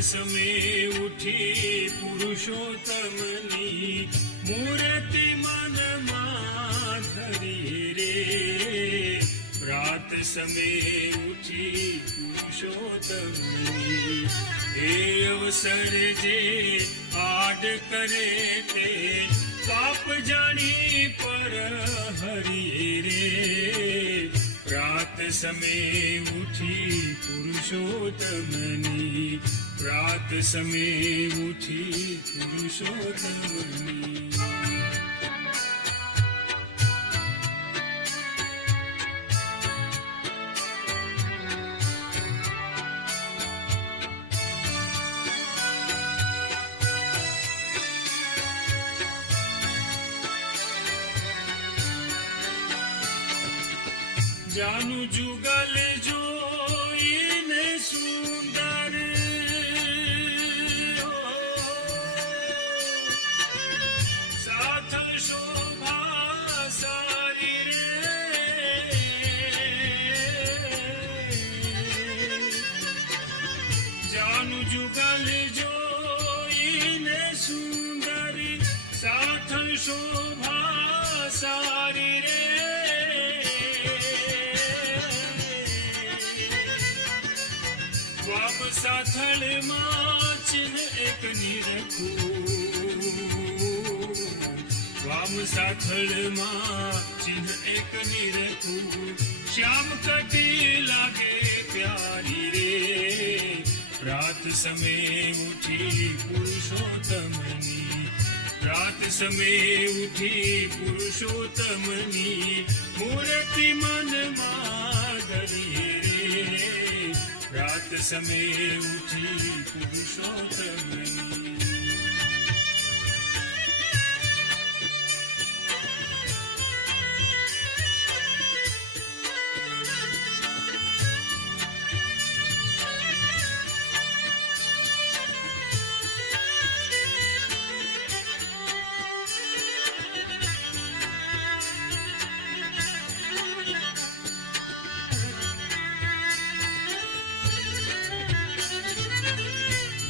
સમે ઉઠી પુરુષોત્તમની મૂર્તિ મનમાં ધરી રે. પ્રાત સમે ઉઠી પુરુષોત્તમની એ અવસર જે આડ કરે તે પાપ જાણી પર હરી રે. પ્રાત સમે ઉઠી પુરુષોત્તમની પ્રાત સમે ઉઠી પુરુષોત્તમની. જાનું જુગલ જોઈને સુંદર સાથ શોભા સારી રે. જાનું જુગલ જોઈને સુંદર સાથ શોભા સારી રે. વામ સાથળમાં ચિહ્ન એક નિરખું. વામ સાથળમાં ચિહ્ન એક નિરખું. શ્યામ કટી લાગે પ્યારી રે. પ્રાત સમે ઉઠી પુરુષોત્તમની પ્રાત સમે ઉઠી પુરુષોત્તમની મૂર્તિ મનમાં ધરી રે. પ્રાત સમે ઉઠી પુરુષોત્તમની.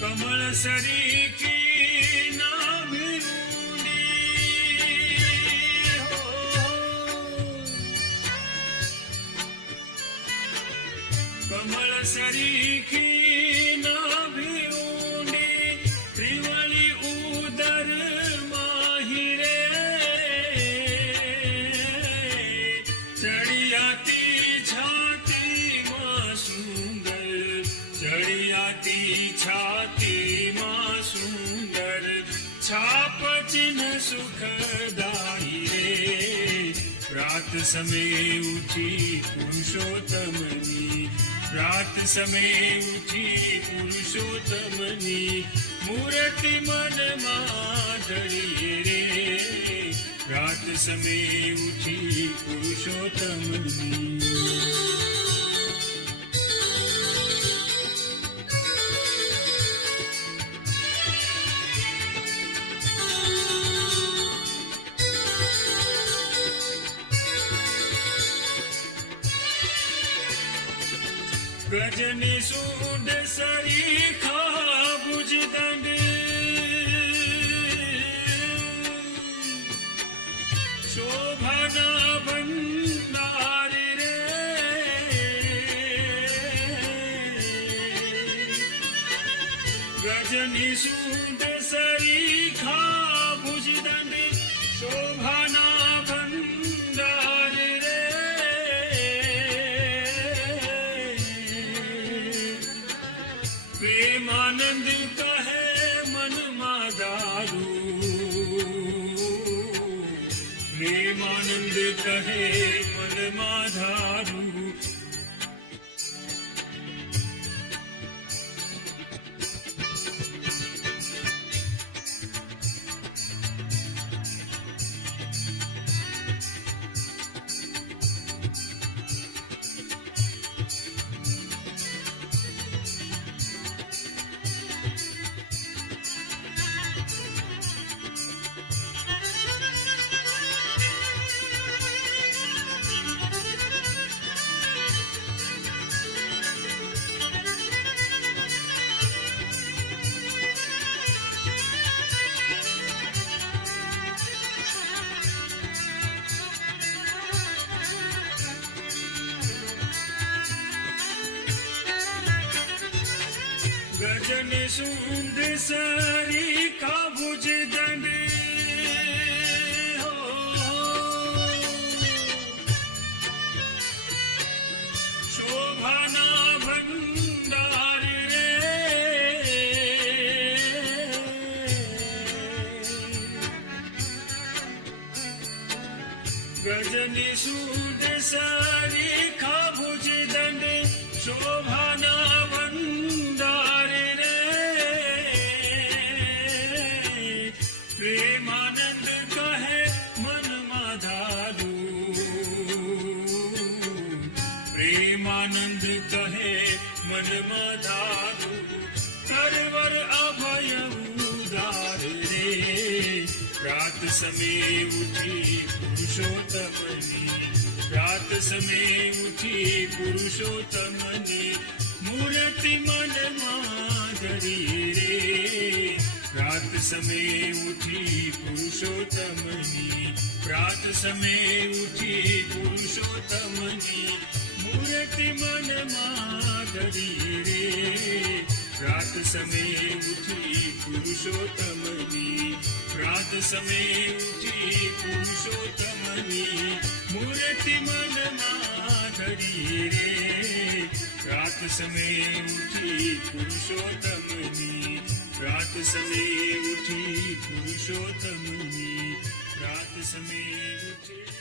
કમળ સરીખી નાભી ઊંડી હો. કમળ સરીખી નાભી ઊંડી ત્રિવળી ઉદર માહી રે. ચડિયાતી છાતીમાં સુંદર ચડિયાતી છાતીમાં સુંદર છાપ ચિહ્ન સુખદાયી રે. પ્રાત સમે ઉઠી પુરુષોત્તમની પ્રાત સમે ઉઠી પુરુષોત્તમની મૂર્તિ મનમાં ધરી રે. પ્રાત સમે ઉઠી પુરુષોત્તમની. ગજની સૂંઢ સરીખા ભુજદંડ શોભાના ભંડાર રે. ગજની સૂંઢ સરીખા ભુજદંડ શોભાના ભંડાર રે. પ્રેમાનંદ કહે મનમાં દારૂ. પ્રેમાનંદ કહે મનમાં ધારું. ગજની સૂંઢ સરીખા ભુજદંડ શોભાના ભંડાર રે ગજની સૂંઢ સરીખા ભુજદંડ શોભાના ભંડાર રે પ્રેમાનંદ કહે મનમાં ધારું પ્રેમાનંદ કહે મનમાં ધારું કરવર અભય ઉદાર રે રાત સમે ઉઠી પુરુષોત્તમની રાત સમે ઉઠી પુરુષોત્તમની મૂર્તિ મનમાં ધરી રે રાત સમે ઉઠી પુરુષોત્તમની રાત સમે ઉઠી પુરુષોત્તમની મૂર્તિ મનમાં ધરી રે રાત સમે ઉઠી પુરુષોત્તમની રાત સમે ઉઠી પુરુષોત્તમની મૂર્તિ મનમાં ધરી રે રાત સમે ઉઠી પુરુષોત્તમની રાત સમે ઉઠી પુરુષોત્તમની રાત સમે ઉઠી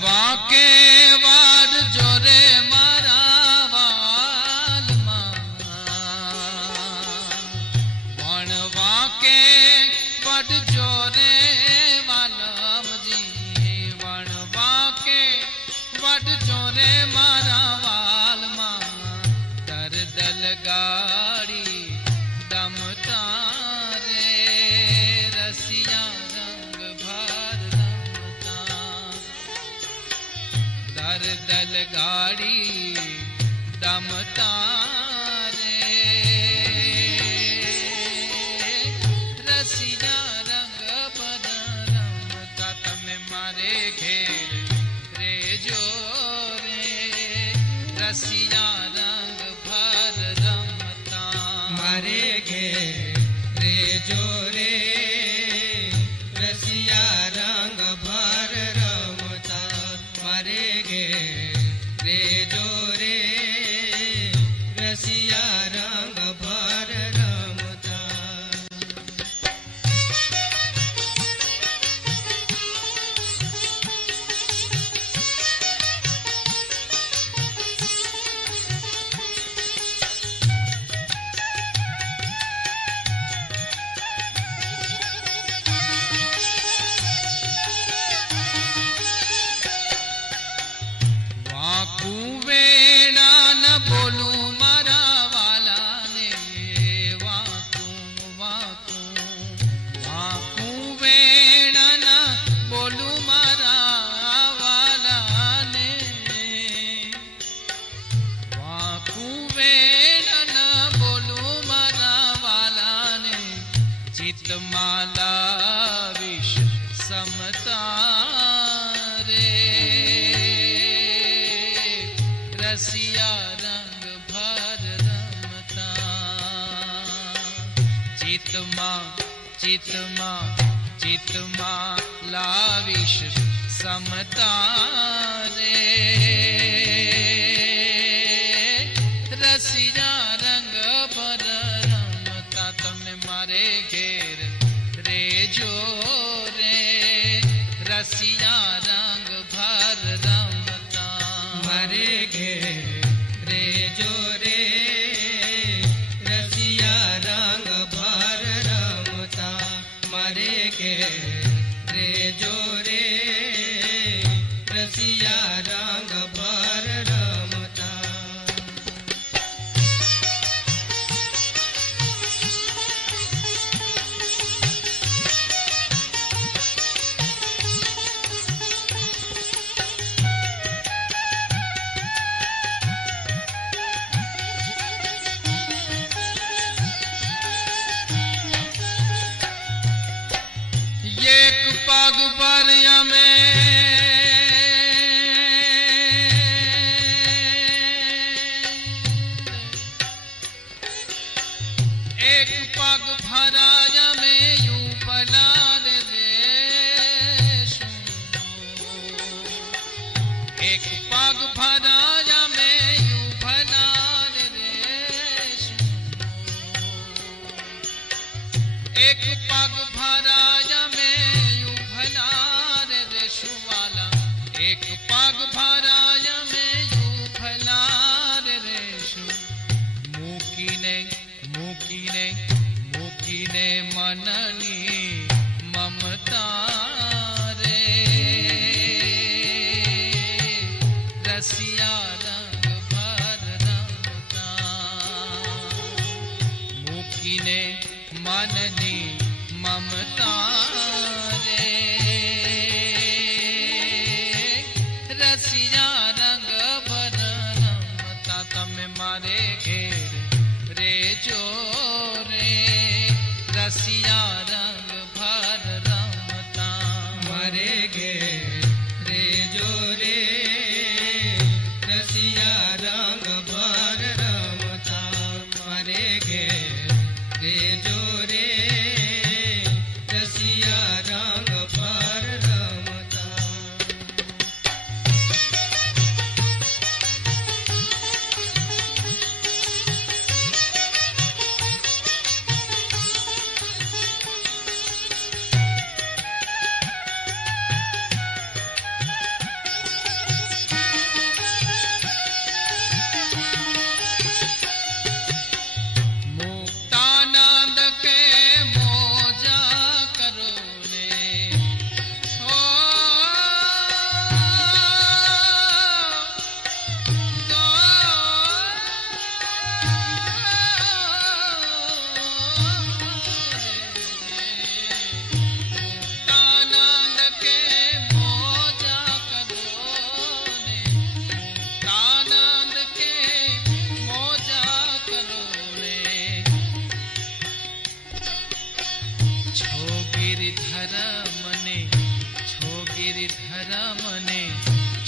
વાકે વાડ જોરે મારા ઘેર રેજો રે રસિયા રંગ ભર રમતા મારે ઘેર રેજો રે રસિયા રંગ ભર રમતા. વાકું વેણા ન બોલું મારા વાલાને વાકું વાકું વાકું વેણા ન બોલું મારા વાલાને વાકું વેણા ન બોલું મારા વાલાને ચિત્તમાં લાવીશ સમતા રે રસિયા રંગ ભર રમતા ચિત્તમાં ચિત્તમાં ચિત્તમાં લાવીશ સમતા રે રસિયા રંગ ભર રમતા તમે મારે ઘેર રેજો રે રસિયા રંગ ભર રમતા મારે ઘેર રેજો રે રસિયા રંગ ભર રમતા મારે ઘેર રેજો રે રસિયા રંગ ભર રમતા. એક પગ પર અમે એક પગ ભરાય અમે યુ પલાર દેશું એક પગ ભરાય અમે યુ ભલાર દેશું એક પગ ભરાય અમે યુ ભલાર દેશું વાલા એક પગ ભરાય અમે યુ ભલાર દેશું મૂકીને મૂકીને મૂકીને મનની મમતા રે રસિયા રંગ ભર રમતા મૂકીને મનની મમતા રે રસિયા રંગ ભર રમતા તમે મારે ઘેર રેજો રે રસિયા રંગ ભર રમતા મારે ઘેર રેજો રે રસિયા રંગ ભર રમતા મારે ઘેર રેજો રે રસિયા રંગ ભર રમતા. મુક્તાનંદ કે મોજા કરો ને ઓ તો મુક્તાનંદ કે મોજા કરો ને મુક્તાનંદ કે મોજા કરો ને છો ગિરિધર મને છો ગિરિધર મને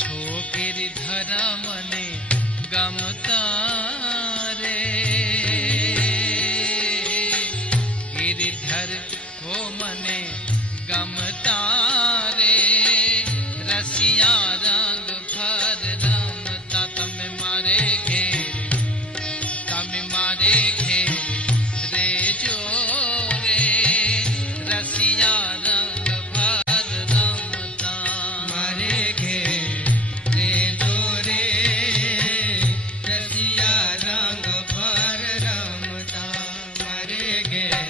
છો ગિરિધર મને ગમતા રે ગમતા રે રસિયા રંગ ભર રમતા તમે મારે ઘેર રેજો રે રસિયા રંગ ભર રમતા મારે ઘેર રેજો રે રસિયા રંગ ભર રમતા મારે ઘેર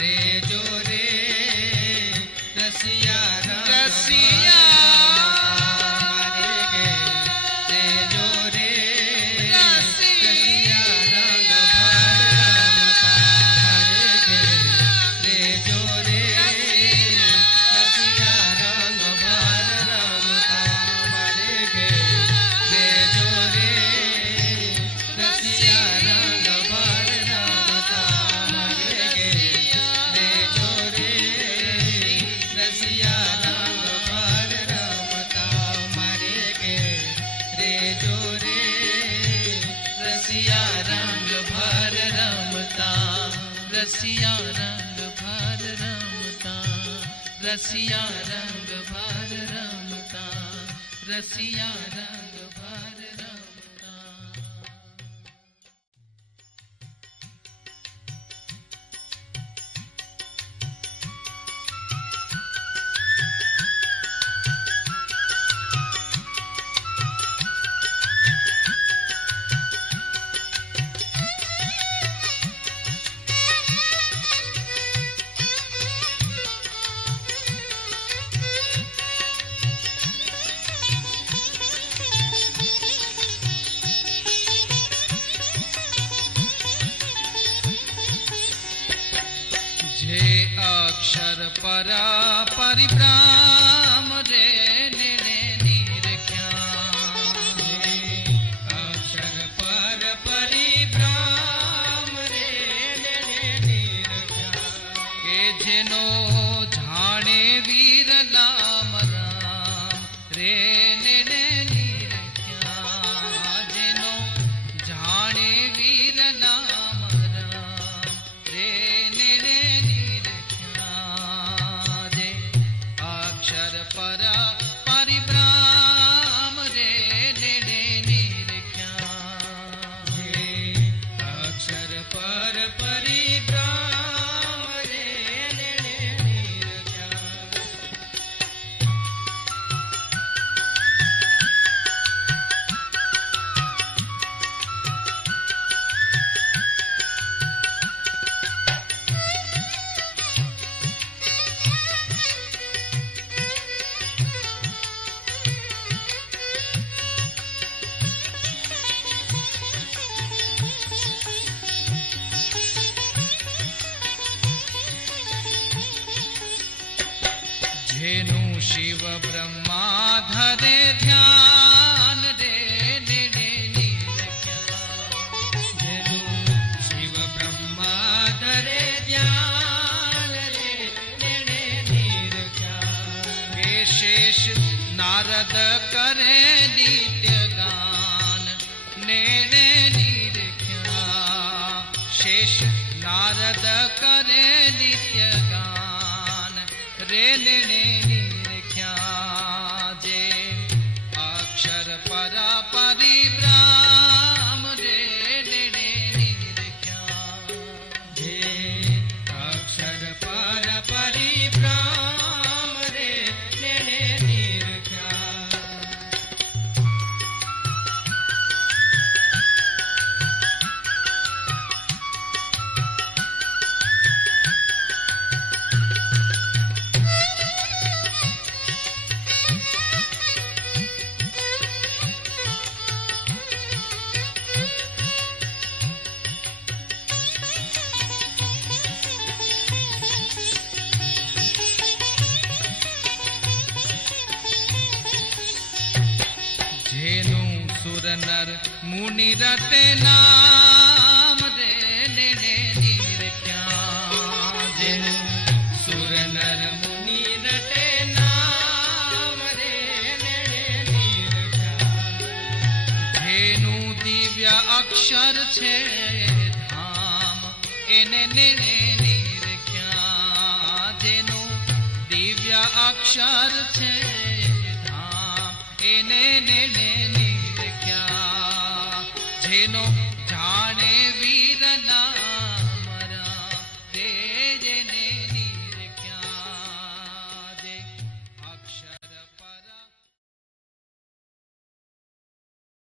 રેજો રે રસિયા રંગ મારે ઘેર રેજો રે રસિયા રંગ ભર રમતા મારે ઘેર રેજો રે રસિયા રંગ ભર રમતા મારે ઘેર રેજો રે રસિયા રંગ ભર રમતા મારે ઘેર રેજો રે રસિયા રંગ ભર રમતા મારે ઘેર રેજો રે રસિયા રંગ ભર રમતા રસિયા રંગ ભર રમતા રસિયા રંગ ભર રમતા રસિયા રંગ ભર રમતા જે અક્ષર પર પરિભ્રમ રે ને નિરખ્યા અક્ષર પર પરિભ્રમ રે નિરખ્યા કે જેનો જાણે વીરલામ રામ રે ને નિરખ્યા જેનો જાણે વીરલામ રામ રે ને નિરખ્યા જે અક્ષર પર પરિભ્રમ રે ને નિરખ્યા જે અક્ષર પર પરિભ્રમ રે નિરખ્યા જેનું શિવ બ્રહ્મા ધરે ધ્યાન રે ને નિરખ્યા જેનું શિવ બ્રહ્મા ધરે ધ્યાન રે નિરખ્યા કે શેષ નારદ કરે નિત્ય ગાન ને નિરખ્યા શેષ નારદ કરે નિત્ય ગાન રે ને નિરખ્યા જે અક્ષર પર પરિભ્રમ રે ને નિરખ્યા જે અક્ષર પર પરિભ્રમ રે નિરખ્યા જેનું સુર નર મુનિ રતે નામ રે ને નિરખ્યા જેનું સુર નર મુનિ રટે નામ રે નિરખ્યા જેનું દિવ્ય અક્ષર છે ધામ એને નિરખ્યા જેનું દિવ્ય અક્ષર છે ધામ એને ને નિરખ્યા જેનો જાણે વીરના